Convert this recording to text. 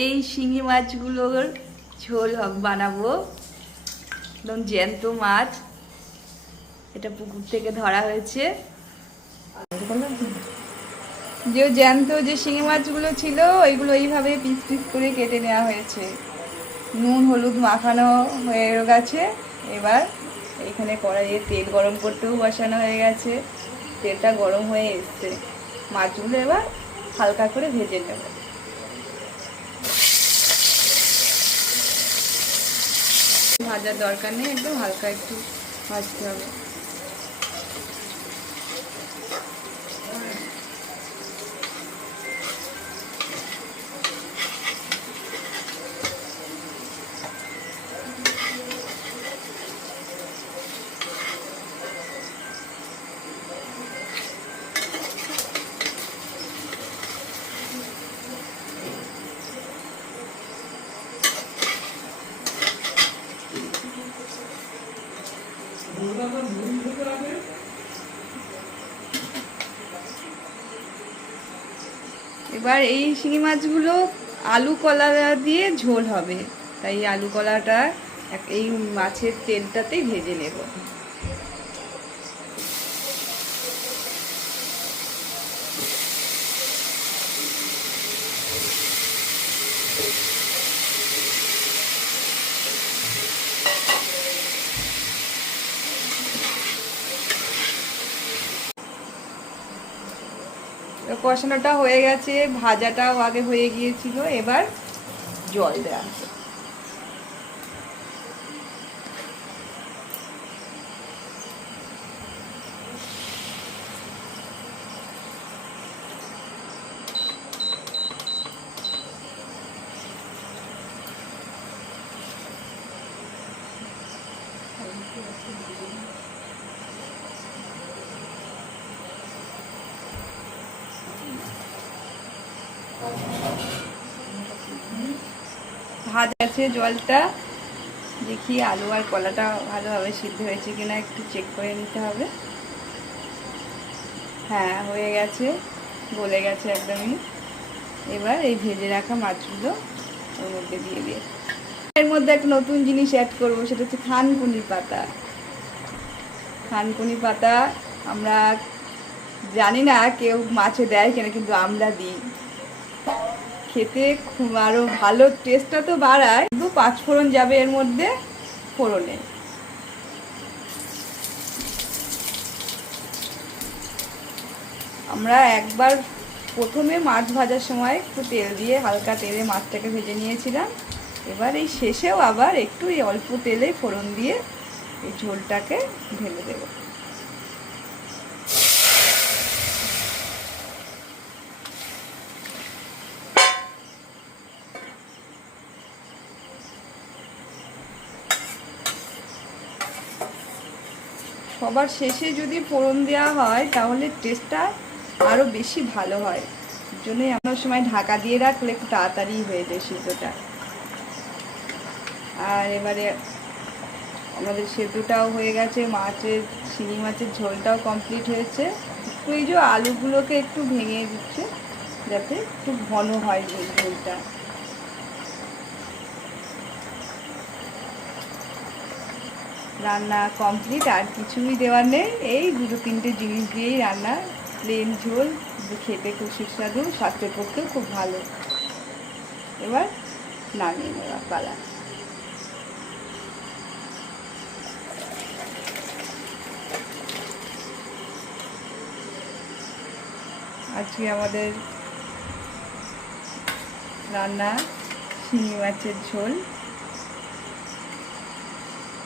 এই শিঙি মাছগুলোর ঝোল বানাবো। একদম জ্যান্ত মাছ, এটা পুকুর থেকে ধরা হয়েছে। যে জ্যান্ত যে শিঙি মাছগুলো ছিল ওইগুলো এইভাবে পিস পিস করে কেটে নেওয়া হয়েছে। নুন হলুদ মাখানো হয়ে গেছে। এবার এখানে কড়াইয়ে তেল গরম করতেও বসানো হয়ে গেছে। তেলটা গরম হয়ে এসছে, মাছগুলো এবার হালকা করে ভেজে নেব। ভাজার দরকার নেই, একদম হালকা একটু ভাজতে হবে। এবার এই শিঙি মাছগুলো আলু কলা দিয়ে ঝোল হবে, তাই আলু কলাটা এই মাছের তেলটাতেই ভেজে নেব। কষানোটা হয়ে গেছে, ভাজাটাও আগে হয়ে গিয়েছিল। এবার জল দেওয়া হবে। ভাজা আছে জলটা, দেখি আলু আর কলাটা ভালোভাবে সিদ্ধ হয়েছে কিনা একটু চেক করে নিতে হবে। হ্যাঁ, হয়ে গেছে, গলে গেছে একদমই। এবার এই ভেজে রাখা মাছগুলো ওর মধ্যে দিয়ে দিয়ে এর মধ্যে একটা নতুন জিনিস অ্যাড করবো, সেটা হচ্ছে থানকুনি পাতা। থানকুনি পাতা আমরা জানি না কেউ মাছে দেয় কিনা, কিন্তু আমরা দিই। খেতে খুব আরও ভালো, টেস্টটা তো বাড়ায়। কিন্তু 5 ফোড়ন যাবে এর মধ্যে, ফোড়নে আমরা একবার প্রথমে মাছ ভাজার সময় একটু তেল দিয়ে হালকা তেলে মাছটাকে ভেজে নিয়েছিলাম। এবার এই শেষেও আবার একটু এই অল্প তেলে ফোড়ন দিয়ে এই ঝোলটাকে ঢেলে দেব। সবার শেষে যদি ফোড়ন দেওয়া হয় তাহলে টেস্টটা আরও বেশি ভালো হয়। এর জন্যই আমরা সময় ঢাকা দিয়ে রাখলে একটু তাড়াতাড়ি হয়ে যায় সিদ্ধটা। আর এবারে আমাদের সেদ্ধটাও হয়ে গেছে, শিঙি মাছের ঝোলটাও কমপ্লিট হয়েছে। একটু এই যে আলুগুলোকে একটু ভেঙে দিচ্ছে যাতে একটু ঘন হয় ঝোলটা। রান্না কমপ্লিট, আর কিছুই দেওয়ার নেই। এই 2-3টে জিনিস দিয়েই রান্না, প্লেন ঝোল, খেতে খুব সুস্বাদু, স্বাস্থ্যের পক্ষেও খুব ভালো। এবার নামিয়ে নেওয়া পালা। আজকে আমাদের রান্না শিঙি মাছের ঝোল।